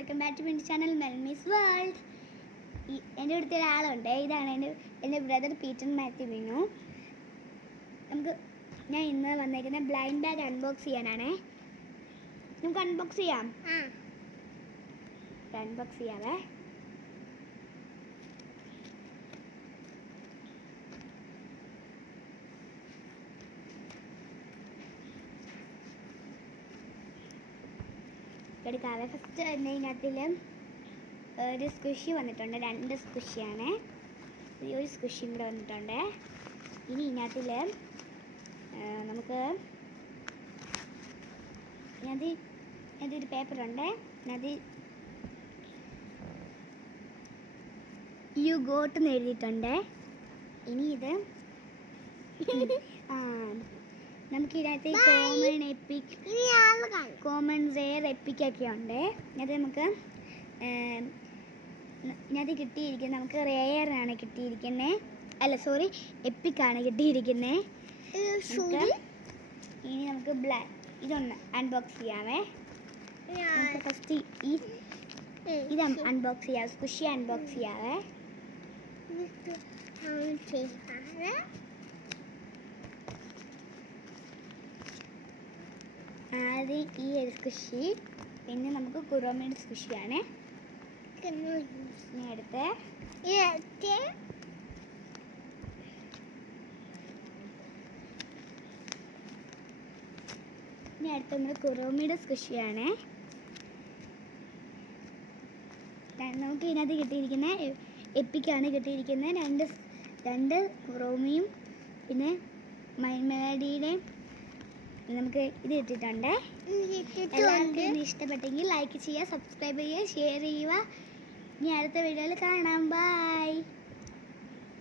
Welcome back to mini channel മെൽമീസ് world. എൻ്റെ അടുത്ത ഒരാളുണ്ട്. ഇതാണ് എൻ്റെ ബ്രദർ പീറ്റർ മാത്യു വിനു. ഞാൻ ഇന്ന് വന്നേക്കുന്ന ബ്ലൈൻഡ് ബാഗ് അൺബോക്സ് ചെയ്യാനാണേ. നമുക്ക് അൺബോക്സ് ചെയ്യാം. അൺബോക്സ് ചെയ്യാവേ. എടുക്കാവേ. ഫസ്റ്റ് ഇതിനകത്തിൽ ഒരു സ്ക്വിഷി വന്നിട്ടുണ്ട്. 2 സ്ക്വിഷിയാണ്. ഒരു സ്ക്വിഷിയും കൂടെ വന്നിട്ടുണ്ട്. ഇനി ഇതിനകത്തിൽ നമുക്ക് ഇതിനകത്തൊരു പേപ്പറുണ്ട്. ഇതിനകത്ത് യു ഗോട്ട് എന്ന് എഴുതിയിട്ടുണ്ട്. ഇനി ഇത് നമുക്ക് ഇതിനകത്ത് common EPIC, common rare EPIC ഒക്കെ ഉണ്ട്. അത് നമുക്ക് ഇതിനകത്ത് കിട്ടിയിരിക്കുന്നത് നമുക്ക് റെയർ ആണ് കിട്ടിയിരിക്കുന്നത്. അല്ല സോറി, എപ്പിക്കാണ് കിട്ടിയിരിക്കുന്നത്. ഇനി നമുക്ക് ഇതൊന്ന് അൺബോക്സ് ചെയ്യാവേ. നമുക്ക് ഫസ്റ്റ് ഇത് അൺബോക്സ് ചെയ്യാം. Squishy unbox ചെയ്യാവേ. ആദ്യം ഈ ഒരു സ്ക്വിഷി, പിന്നെ നമുക്ക് കുറോമിയുടെ സ്ക്വിഷിയാണ് എടുത്ത്. ഇനി അടുത്ത് നമ്മൾ കുറോമിയുടെ സ്ക്വിഷിയാണ്. നമുക്ക് ഇതിനകത്ത് കിട്ടിയിരിക്കുന്നത് എപ്പിക്കാണ് കിട്ടിയിരിക്കുന്നത്. രണ്ട് കുറോമിയും പിന്നെ മൈൻമെലഡിയുടെ നമുക്ക് ഇത് ഇട്ടിട്ടുണ്ട്. എല്ലാവർക്കും ഇഷ്ടപ്പെട്ടെങ്കിൽ ലൈക്ക് ചെയ്യുക, സബ്സ്ക്രൈബ് ചെയ്യുക, ഷെയർ ചെയ്യുക. ഇനി അടുത്ത വീഡിയോയിൽ കാണാം. ബൈ.